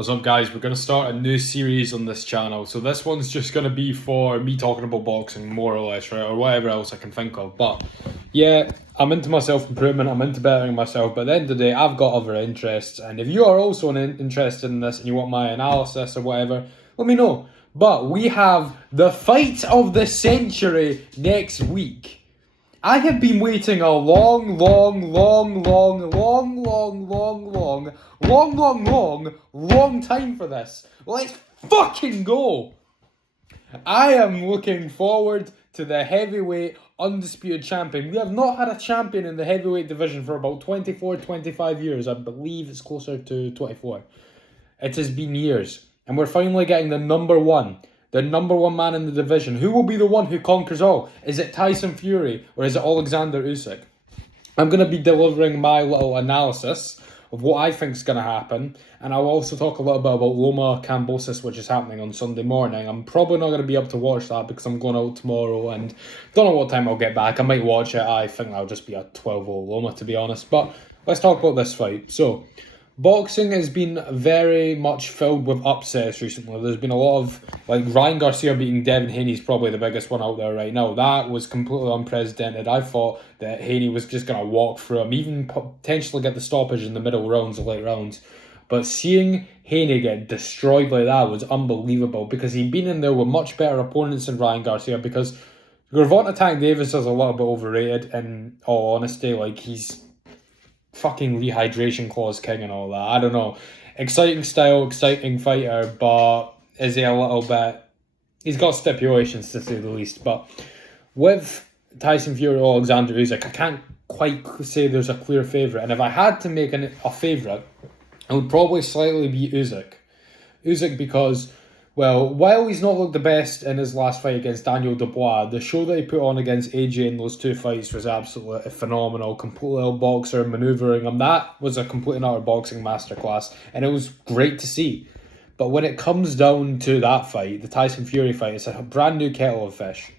What's up, guys? We're going to start a new series on this channel. So this one's just going to be for me talking about boxing, more or less, right? Or whatever else I can think of. But yeah, I'm into my self-improvement. I'm into bettering myself. But at the end of the day, I've got other interests. And if you are also interested in this and you want my analysis or whatever, let me know. But we have the fight of the century next week. I have been waiting a long time for this. Let's fucking go! I am looking forward to the heavyweight undisputed champion. We have not had a champion in the heavyweight division for about 25 years. I believe it's closer to 24. It has been years. And we're finally getting the number one man in the division. Who will be the one who conquers all? Is it Tyson Fury or is it Alexander Usyk? I'm going to be delivering my little analysis of what I think is going to happen. And I'll also talk a little bit about Loma-Kambosos, which is happening on Sunday morning. I'm probably not going to be able to watch that because I'm going out tomorrow and don't know what time I'll get back. I might watch it. I think that'll just be a 12-0 Loma, to be honest. But let's talk about this fight. So, boxing has been very much filled with upsets recently. There's been a lot of, like, Ryan Garcia beating Devin Haney's probably the biggest one out there right now. That was completely unprecedented. I thought that Haney was just going to walk through him, even potentially get the stoppage in the middle rounds, the late rounds. But seeing Haney get destroyed like that was unbelievable because he'd been in there with much better opponents than Ryan Garcia because Gervonta Tank Davis is a little bit overrated in all honesty. Like, he's fucking rehydration clause king and all that. I don't know. Exciting style, exciting fighter, but is he a little bit... He's got stipulations, to say the least. But with Tyson Fury or Alexander Usyk, I can't quite say there's a clear favourite. And if I had to make a favourite, it would probably slightly be Usyk. Usyk because, well, while he's not looked the best in his last fight against Daniel Dubois, the show that he put on against AJ in those two fights was absolutely phenomenal. Complete little boxer, manoeuvring him. That was a complete and utter boxing masterclass, and it was great to see. But when it comes down to that fight, the Tyson Fury fight, it's a brand new kettle of fish.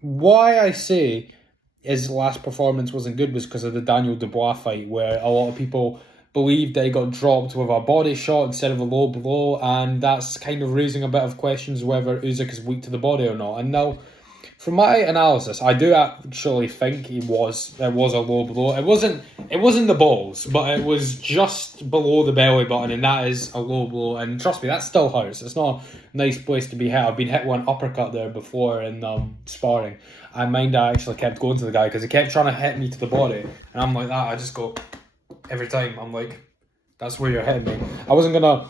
Why I say his last performance wasn't good was because of the Daniel Dubois fight, where a lot of people believed that he got dropped with a body shot instead of a low blow, and that's kind of raising a bit of questions whether Usyk is weak to the body or not. And now, from my analysis, I do actually think it was a low blow. It wasn't the balls, but it was just below the belly button, and that is a low blow. And trust me, that still hurts. It's not a nice place to be hit. I've been hit one uppercut there before in sparring. I actually kept going to the guy because he kept trying to hit me to the body, and I'm like that. I just go every time. I'm like, that's where you're hitting me. I wasn't gonna,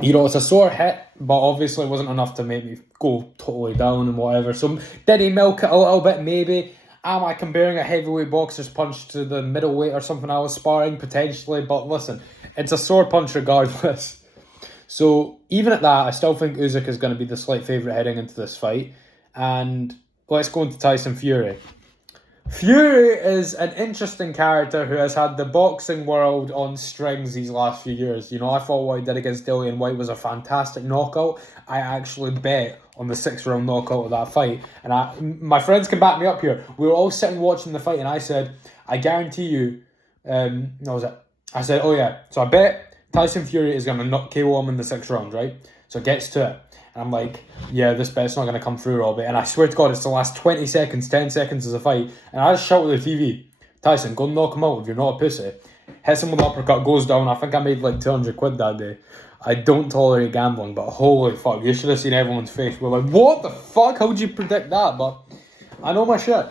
it's a sore hit, but obviously it wasn't enough to make me go totally down and whatever. So did he milk it a little bit? Maybe. Am I comparing a heavyweight boxer's punch to the middleweight or something I was sparring? Potentially, but listen, it's a sore punch regardless. So even at that, I still think Usyk is going to be the slight favourite heading into this fight. And let's go into Tyson Fury. Fury is an interesting character who has had the boxing world on strings these last few years. You know, I thought what he did against Dillian White was a fantastic knockout. I actually bet on the 6-round knockout of that fight. And my friends can back me up here. We were all sitting watching the fight and I said, I guarantee you, I said, oh yeah, so I bet Tyson Fury is going to knock KO him in the 6th round, right? So it gets to it. And I'm like, yeah, this bet's not going to come through, Robbie. And I swear to God, it's the last 20 seconds, 10 seconds of the fight. And I just shout at the TV, Tyson, go and knock him out if you're not a pussy. Hits him with an uppercut, goes down. I think I made like 200 quid that day. I don't tolerate gambling, but holy fuck, you should have seen everyone's face. We're like, what the fuck? How'd you predict that? But I know my shit,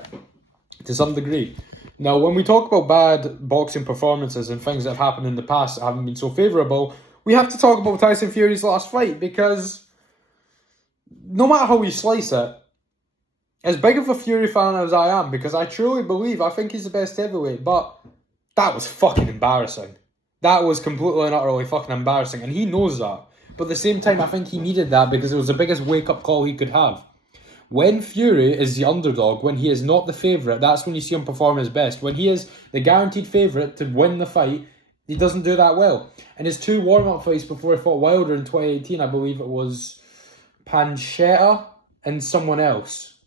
to some degree. Now, when we talk about bad boxing performances and things that have happened in the past that haven't been so favourable, we have to talk about Tyson Fury's last fight because no matter how you slice it, as big of a Fury fan as I am, because I truly believe, I think he's the best heavyweight, but that was fucking embarrassing. That was completely and utterly fucking embarrassing, and he knows that. But at the same time, I think he needed that because it was the biggest wake-up call he could have. When Fury is the underdog, when he is not the favourite, that's when you see him perform his best. When he is the guaranteed favourite to win the fight, he doesn't do that well. And his 2 warm-up fights before he fought Wilder in 2018, I believe it was Panchetta and someone else.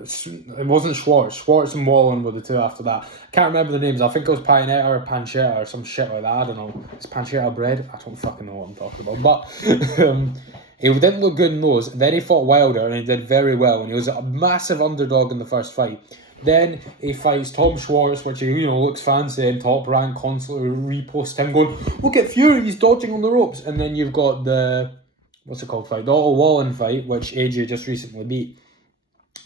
It wasn't Schwartz. Schwartz and Wallen were the two after that. I can't remember the names. I think it was Painetta or Pancetta or some shit like that. I don't know. Is Pancetta bread? I don't fucking know what I'm talking about. But he didn't look good in those. Then he fought Wilder and he did very well. And he was a massive underdog in the first fight. Then he fights Tom Schwartz, which he, looks fancy and top rank, constantly repost him going, look at Fury, he's dodging on the ropes. And then you've got the, what's it called fight? The Otto Wallen fight, which AJ just recently beat.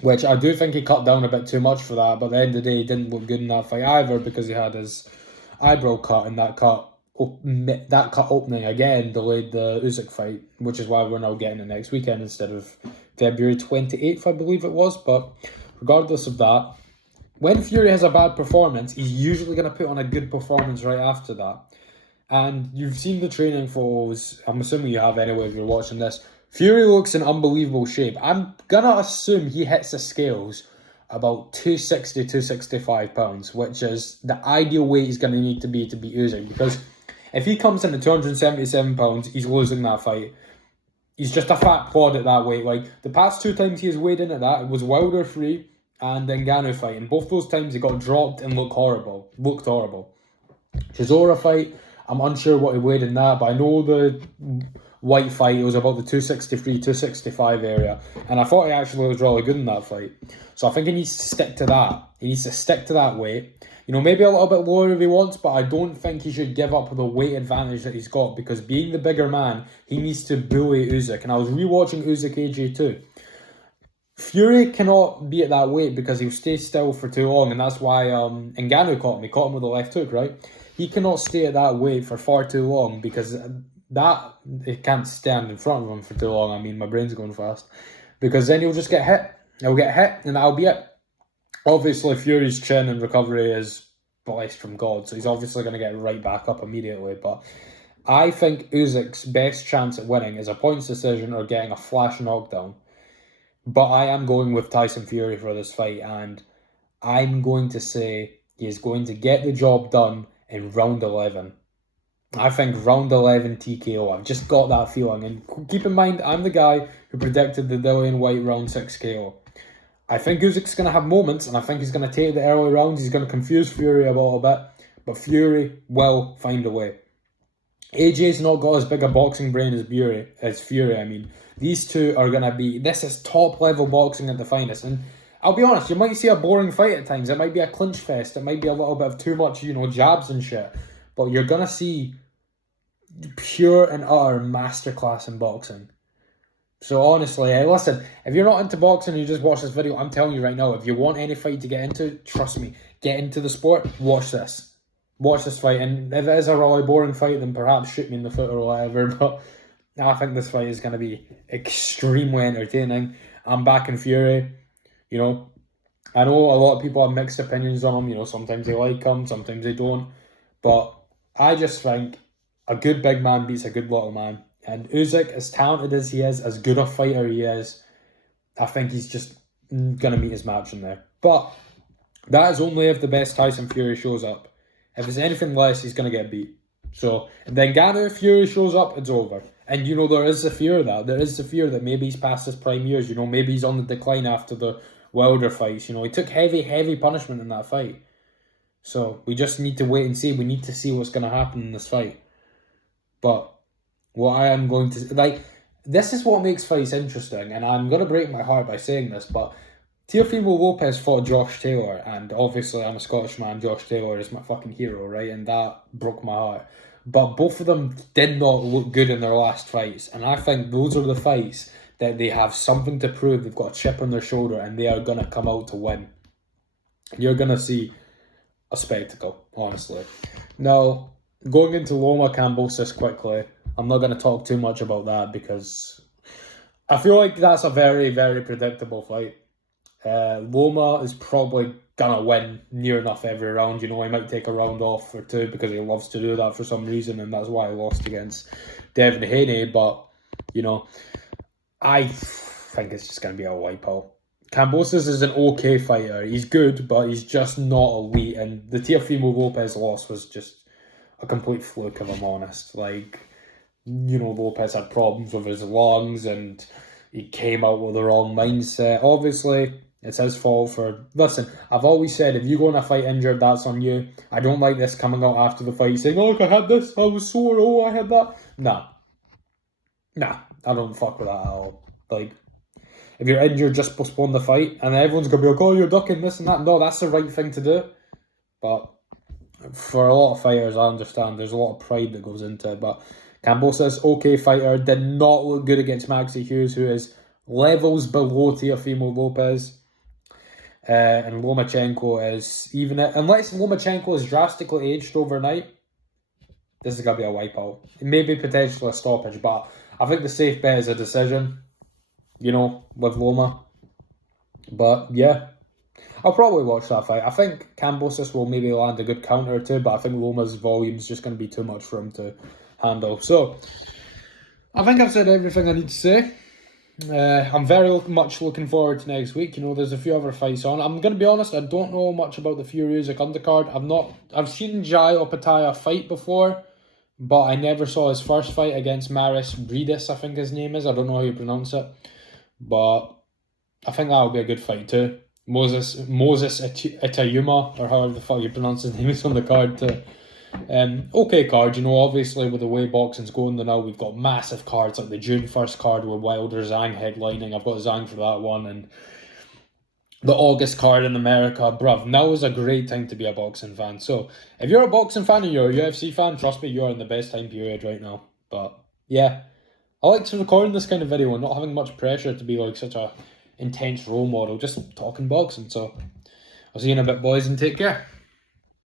Which I do think he cut down a bit too much for that, but at the end of the day, he didn't look good in that fight either because he had his eyebrow cut, and that cut opening again delayed the Usyk fight, which is why we're now getting it next weekend instead of February 28th, I believe it was. But regardless of that, when Fury has a bad performance, he's usually going to put on a good performance right after that. And you've seen the training photos, I'm assuming you have anyway if you're watching this. Fury looks in unbelievable shape. I'm going to assume he hits the scales about 260, 265 pounds, which is the ideal weight he's going to need to be Usyk. Because if he comes in at 277 pounds, he's losing that fight. He's just a fat clod at that weight. Like, the past two times he has weighed in at that, it was Wilder 3 and the Ngannou fight. And both those times he got dropped and looked horrible. Chisora fight, I'm unsure what he weighed in that, but I know the White fight, it was about the 263, 265 area. And I thought he actually was really good in that fight. So I think he needs to stick to that. He needs to stick to that weight. Maybe a little bit lower if he wants, but I don't think he should give up the weight advantage that he's got, because being the bigger man, he needs to bully Usyk. And I was rewatching Usyk AJ too. Fury cannot be at that weight because he'll stay still for too long, and that's why Ngannou caught him. He caught him with a left hook, right? He cannot stay at that weight for far too long because that it can't stand in front of him for too long. I mean, my brain's going fast. Because then he'll just get hit. He'll get hit, and that'll be it. Obviously, Fury's chin and recovery is blessed from God, so he's obviously going to get right back up immediately. But I think Usyk's best chance at winning is a points decision or getting a flash knockdown. But I am going with Tyson Fury for this fight, and I'm going to say he is going to get the job done in round 11. I think round 11 TKO. I've just got that feeling. And keep in mind, I'm the guy who predicted the Dillian White round 6 KO. I think Usyk's going to have moments, and I think he's going to take the early rounds. He's going to confuse Fury a little bit, but Fury will find a way. AJ's not got as big a boxing brain as Fury. I mean, these two are going to be... This is top-level boxing at the finest. And I'll be honest, you might see a boring fight at times. It might be a clinch fest. It might be a little bit of too much, jabs and shit. But you're going to see pure and utter masterclass in boxing. So honestly, listen, if you're not into boxing and you just watch this video, I'm telling you right now, if you want any fight to get into, trust me, get into the sport, watch this. Watch this fight. And if it is a really boring fight, then perhaps shoot me in the foot or whatever. But I think this fight is going to be extremely entertaining. I'm backing Fury. I know a lot of people have mixed opinions on him. Sometimes they like him, sometimes they don't. But I just think a good big man beats a good little man. And Usyk, as talented as he is, as good a fighter he is, I think he's just going to meet his match in there. But that is only if the best Tyson Fury shows up. If it's anything less, he's going to get beat. So, and then Ngannou, Fury shows up, it's over. And there is the fear of that. There is the fear that maybe he's past his prime years. Maybe he's on the decline after the Wilder fights. He took heavy punishment in that fight. So, we just need to wait and see. We need to see what's going to happen in this fight. But what I am going to... this is what makes fights interesting. And I'm going to break my heart by saying this, but Teofimo Lopez fought Josh Taylor. And obviously, I'm a Scottish man. Josh Taylor is my fucking hero, right? And that broke my heart. But both of them did not look good in their last fights. And I think those are the fights that they have something to prove. They've got a chip on their shoulder and they are going to come out to win. You're going to see a spectacle, honestly. Now, going into Loma-Kambosos quickly, I'm not going to talk too much about that because I feel like that's a very, very predictable fight. Loma is probably going to win near enough every round. He might take a round off or two because he loves to do that for some reason, and that's why he lost against Devin Haney. But, I think it's just going to be a wipeout. Kambosos is an okay fighter. He's good, but he's just not elite. And the Teofimo Lopez loss was just a complete fluke, if I'm honest. Lopez had problems with his lungs and he came out with the wrong mindset. Obviously, It's his fault for... Listen, I've always said, if you go in a fight injured, that's on you. I don't like this coming out after the fight saying, oh, look, I had this, I was sore, oh, I had that. Nah, I don't fuck with that at all. Like, if you're injured, just postpone the fight, and everyone's going to be like, oh, you're ducking this and that. No, that's the right thing to do. But for a lot of fighters, I understand there's a lot of pride that goes into it. But Kambosos, okay fighter, did not look good against Maxi Hughes, who is levels below Teofimo Lopez. And Lomachenko is, even unless Lomachenko is drastically aged overnight, this is going to be a wipeout. Maybe potentially a stoppage, but I think the safe bet is a decision, with Loma. But yeah, I'll probably watch that fight. I think Kambosos will maybe land a good counter or two, but I think Loma's volume is just going to be too much for him to handle. So, I think I've said everything I need to say. I'm very much looking forward to next week. There's a few other fights on. I'm going to be honest, I don't know much about the Fury-Usyk undercard. I've seen Jai Opataya fight before, but I never saw his first fight against Maris Bridis, I think his name is. I don't know how you pronounce it. But I think that'll be a good fight too. Moses Itayuma, or however the fuck you pronounce his name, is on the card too. Okay card, obviously with the way boxing's going now, we've got massive cards like the June 1st card with Wilder Zhang headlining. I've got Zhang for that one, and the August card in America. Bruv, now is a great time to be a boxing fan. So if you're a boxing fan and you're a UFC fan, trust me, you're in the best time period right now. But yeah, I like to record this kind of video and not having much pressure to be like such a intense role model, just talking boxing. So I'll see you in a bit, boys, and take care.